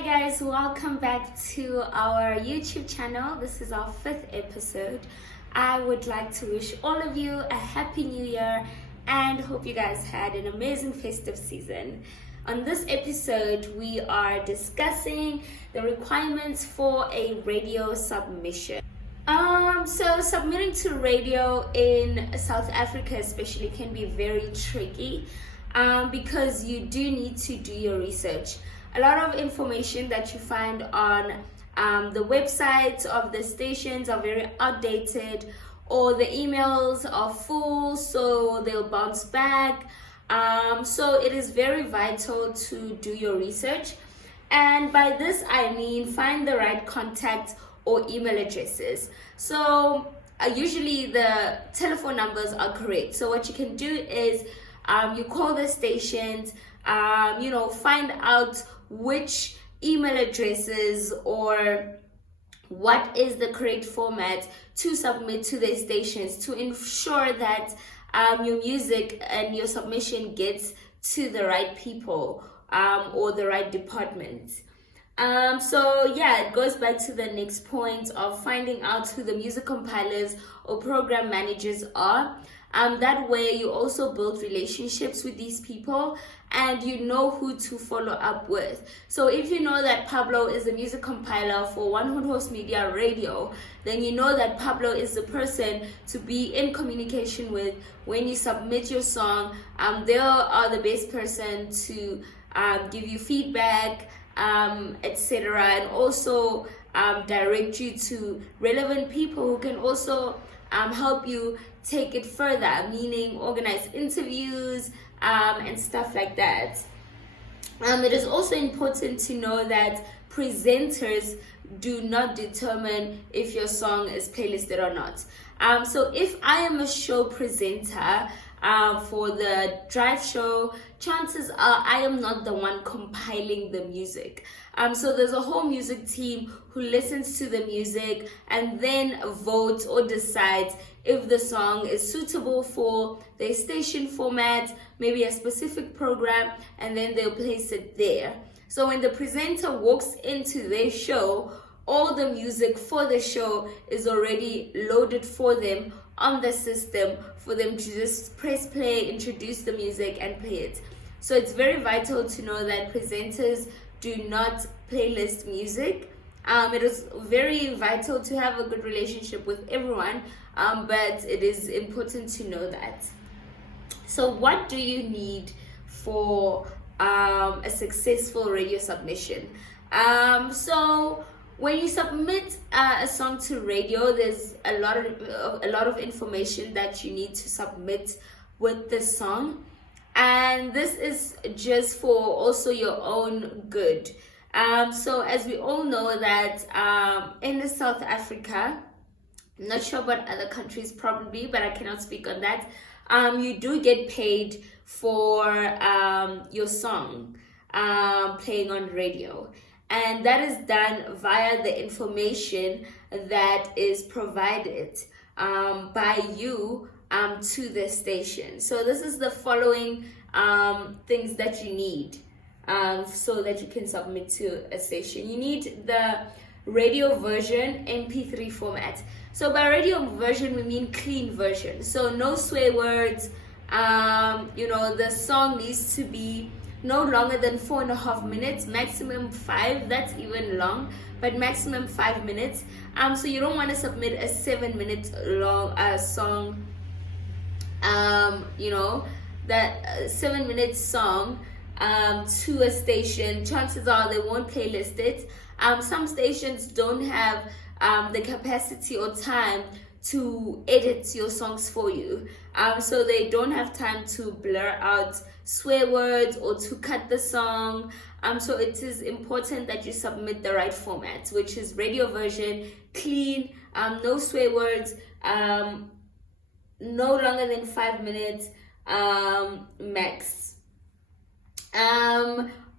Hi guys, welcome back to our YouTube channel. This is our 5th episode. I would like to wish all of you a happy new year and hope you guys had an amazing festive season. On this episode, we are discussing the requirements for a radio submission. So submitting to radio in South Africa especially can be very tricky because you do need to do your research. A lot of information that you find on the websites of the stations are very outdated, or the emails are full, so they'll bounce back. So it is very vital to do your research. And by this, I mean find the right contacts or email addresses. So usually the telephone numbers are correct. So what you can do is you call the stations, find out which email addresses or what is the correct format to submit to the stations to ensure that your music and your submission gets to the right people or the right departments. It goes back to the next point of finding out who the music compilers or program managers are. That way you also build relationships with these people and you know who to follow up with. So if you know that Pablo is a music compiler for One Hood Horse Media Radio, then you know that Pablo is the person to be in communication with when you submit your song. They are the best person to give you feedback, etc., and also direct you to relevant people who can also help you take it further, meaning organize interviews and stuff like that. It is also important to know that presenters do not determine if your song is playlisted or not. So if I am a show presenter for the drive show, chances are I am not the one compiling the music. So there's a whole music team who listens to the music and then votes or decides if the song is suitable for their station format, maybe a specific program, and then they'll place it there. So when the presenter walks into their show, all the music for the show is already loaded for them on the system for them to just press play, introduce the music, and play it. So it's very vital to know that presenters do not playlist music. It is very vital to have a good relationship with everyone, but it is important to know that. So what do you need for a successful radio submission? So when you submit a song to radio, there's a lot of information that you need to submit with the song, and this is just for also your own good. So as we all know that in South Africa, I'm not sure about other countries probably, but I cannot speak on that. You do get paid for your song playing on radio. And that is done via the information that is provided by you to the station. So this is the following things that you need so that you can submit to a station. You need the radio version MP3 format. So by radio version, we mean clean version. So no swear words. The song needs to be no longer than 4.5 minutes, maximum 5. That's even long, but maximum 5 minutes. So you don't want to submit a 7-minute long song. That 7-minute song to a station. Chances are they won't playlist it. Some stations don't have the capacity or time to edit your songs for you, so they don't have time to blur out swear words or to cut the song. So it is important that you submit the right format, which is radio version, clean, no swear words, no longer than 5 minutes max.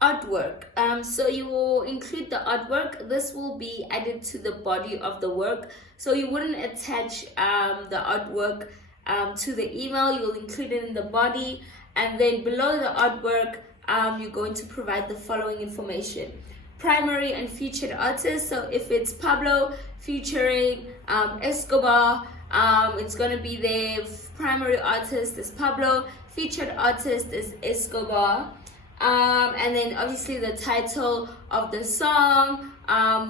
Artwork. So you will include the artwork. This will be added to the body of the work. So you wouldn't attach the artwork to the email. You will include it in the body, and then below the artwork you're going to provide the following information: primary and featured artists. So if it's Pablo featuring Escobar, it's gonna be the primary artist is Pablo, featured artist is Escobar, and then obviously the title of the song,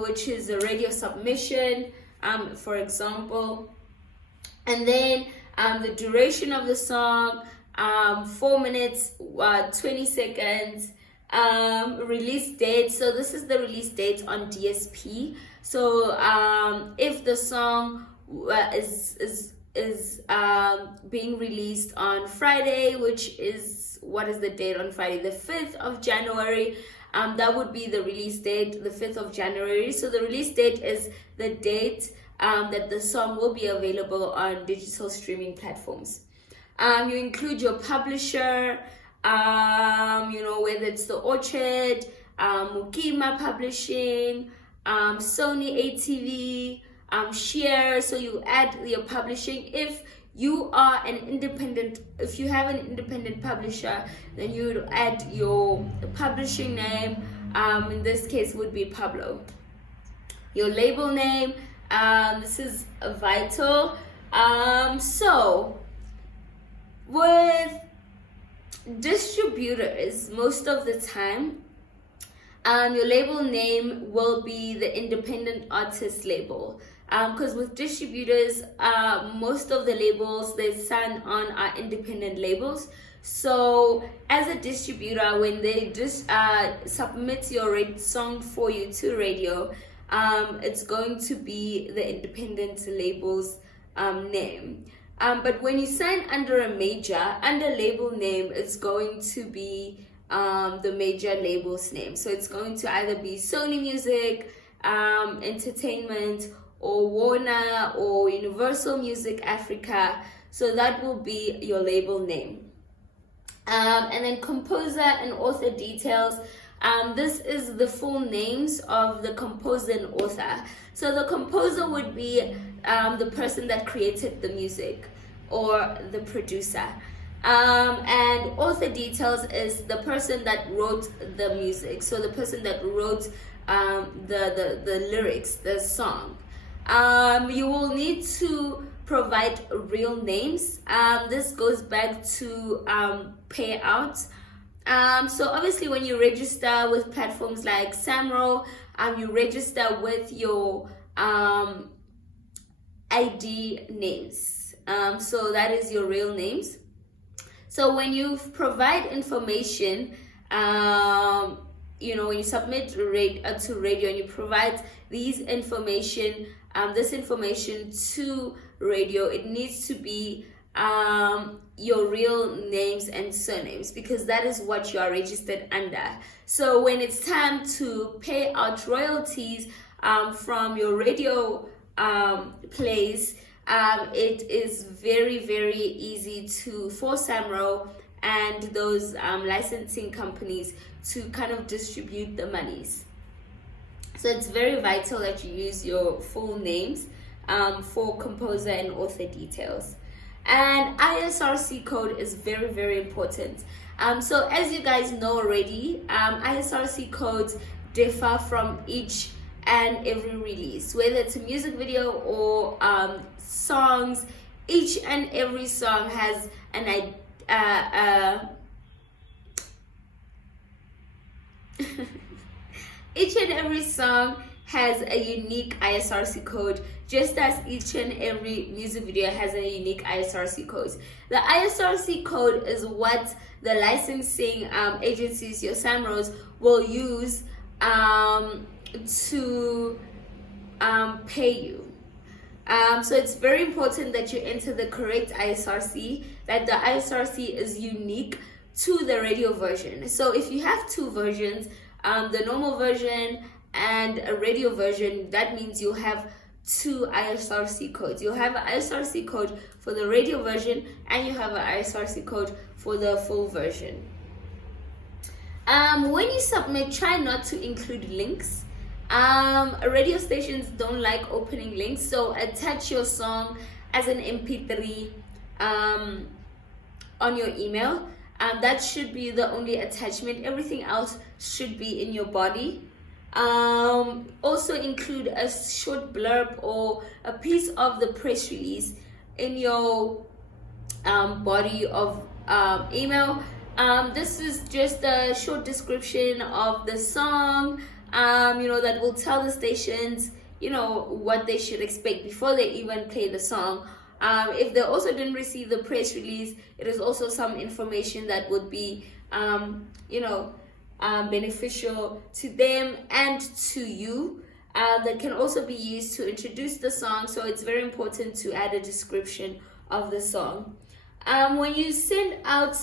which is a radio submission, for example, and then the duration of the song, 4 minutes 20 seconds, release date. So this is the release date on DSP. So if the song is being released on Friday, which is, what is the date on Friday? The 5th of January. That would be the release date, the 5th of January. So the release date is the date that the song will be available on digital streaming platforms. You include your publisher, whether it's the Orchard, Mukima Publishing, Sony ATV, Share. So you add your publishing. If you have an independent publisher, then you would add your publishing name. In this case would be Pablo. Your label name, this is vital. So with distributors, most of the time, your label name will be the independent artist label. Because with distributors, most of the labels they sign on are independent labels. So as a distributor, when they just submit your song for you to radio, it's going to be the independent label's name. But when you sign under a major, under label name, it's going to be the major label's name. So it's going to either be Sony Music Entertainment, or Warner, or Universal Music Africa. So that will be your label name. And then composer and author details. This is the full names of the composer and author. So the composer would be the person that created the music, or the producer. And author details is the person that wrote the music. So the person that wrote the lyrics, the song. You will need to provide real names. This goes back to payout. So obviously when you register with platforms like Samro, you register with your ID names. So that is your real names. So when you provide information, when you submit to radio and you provide this information to radio, it needs to be your real names and surnames, because that is what you are registered under. So when it's time to pay out royalties from your radio plays, it is very, very easy for Samro and those licensing companies to kind of distribute the monies. So it's very vital that you use your full names for composer and author details. And ISRC code is very, very important. So as you guys know already, ISRC codes differ from each and every release, whether it's a music video or songs. Each and every song has an each and every song has a unique ISRC code, just as each and every music video has a unique ISRC code. The ISRC code is what the licensing agencies, your Samros, will use to pay you. So it's very important that you enter the correct ISRC, that the ISRC is unique to the radio version. So if you have two versions, the normal version and a radio version, that means you have two ISRC codes. You have an ISRC code for the radio version and you have an ISRC code for the full version. When you submit, try not to include links. Radio stations don't like opening links, so attach your song as an MP3 on your email. That should be the only attachment. Everything else should be in your body. Also include a short blurb or a piece of the press release in your body of email. This is just a short description of the song, that will tell the stations, what they should expect before they even play the song. If they also didn't receive the press release, it is also some information that would be, beneficial to them and to you. That can also be used to introduce the song. So it's very important to add a description of the song. When you send out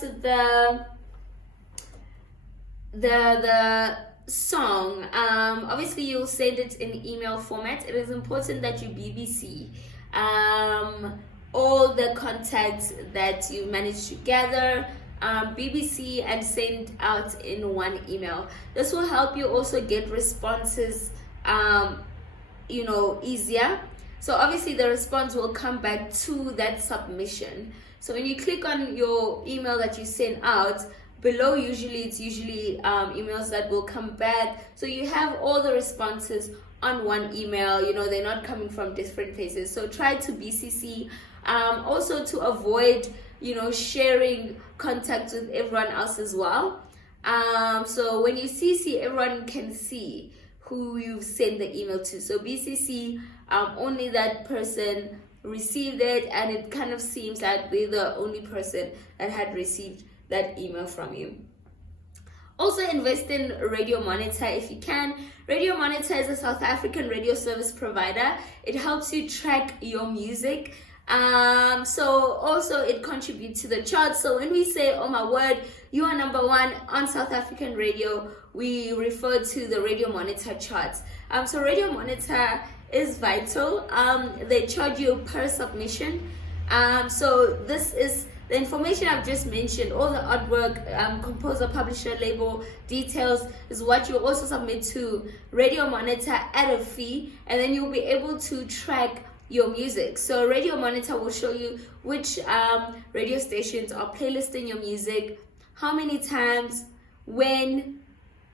the song, obviously you'll send it in email format. It is important that you BBC all the contacts that you managed to gather, BBC, and send out in one email. This will help you also get responses easier. So obviously the response will come back to that submission. So when you click on your email that you send out, below it's usually emails that will come back. So you have all the responses on one email. They're not coming from different places. So try to BCC, also to avoid sharing contacts with everyone else as well. So when you CC, everyone can see who you've sent the email to. So BCC, only that person received it, and it kind of seems like they're the only person that had received that email from you. Also invest in Radio Monitor if you can. Radio Monitor is a South African radio service provider. It helps you track your music. So also it contributes to the charts. So when we say, oh my word, you are number one on South African radio, we refer to the Radio Monitor charts. So Radio Monitor is vital. They charge you per submission. So this is the information I've just mentioned. All the artwork, composer, publisher, label details is what you also submit to Radio Monitor at a fee, and then you'll be able to track your music. So Radio Monitor will show you which radio stations are playlisting your music, how many times, when,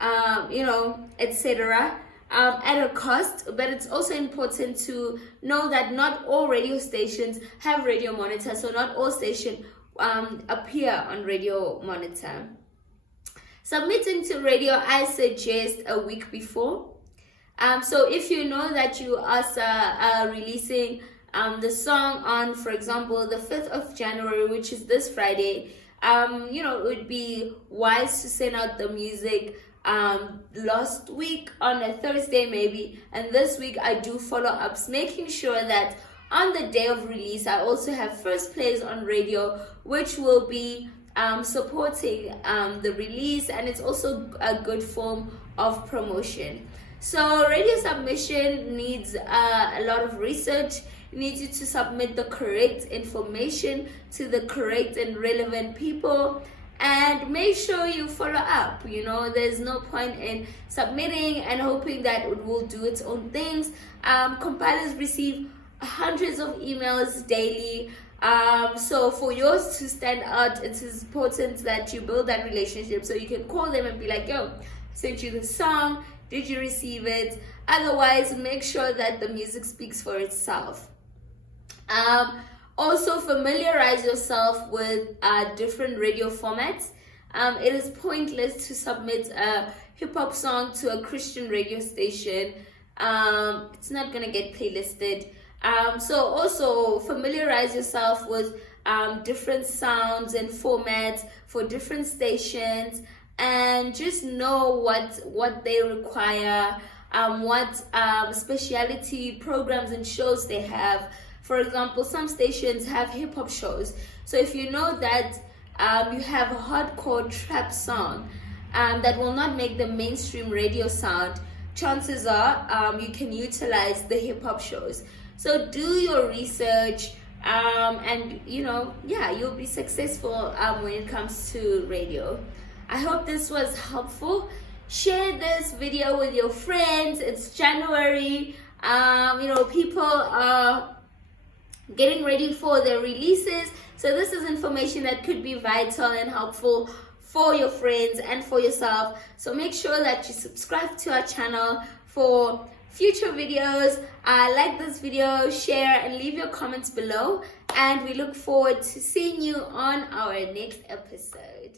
etc. At a cost. But it's also important to know that not all radio stations have Radio Monitor, so not all stations appear on Radio Monitor. Submitting to radio, I suggest a week before. So if you know that you are releasing the song on, for example, the 5th of January, which is this Friday, it would be wise to send out the music last week on a Thursday maybe, and this week I do follow-ups, making sure that on the day of release I also have first plays on radio, which will be supporting the release, and it's also a good form of promotion. So radio submission needs a lot of research. It needs you to submit the correct information to the correct and relevant people, and make sure you follow up. There's no point in submitting and hoping that it will do its own things. Compilers receive hundreds of emails daily. So for yours to stand out, it is important that you build that relationship, so you can call them and be like, yo, I sent you the song, did you receive it? Otherwise, make sure that the music speaks for itself. Also familiarize yourself with different radio formats. It is pointless to submit a hip-hop song to a Christian radio station. It's not gonna get playlisted. So also familiarize yourself with different sounds and formats for different stations, and just know what they require, what specialty programs and shows they have. For example, some stations have hip-hop shows. So if you know that you have a hardcore trap song that will not make the mainstream radio sound, chances are you can utilize the hip-hop shows. So do your research, and you'll be successful when it comes to radio. I hope this was helpful. Share this video with your friends. It's January. People are getting ready for their releases. So this is information that could be vital and helpful for your friends and for yourself. So make sure that you subscribe to our channel for future videos. Like this video, share, and leave your comments below. And we look forward to seeing you on our next episode.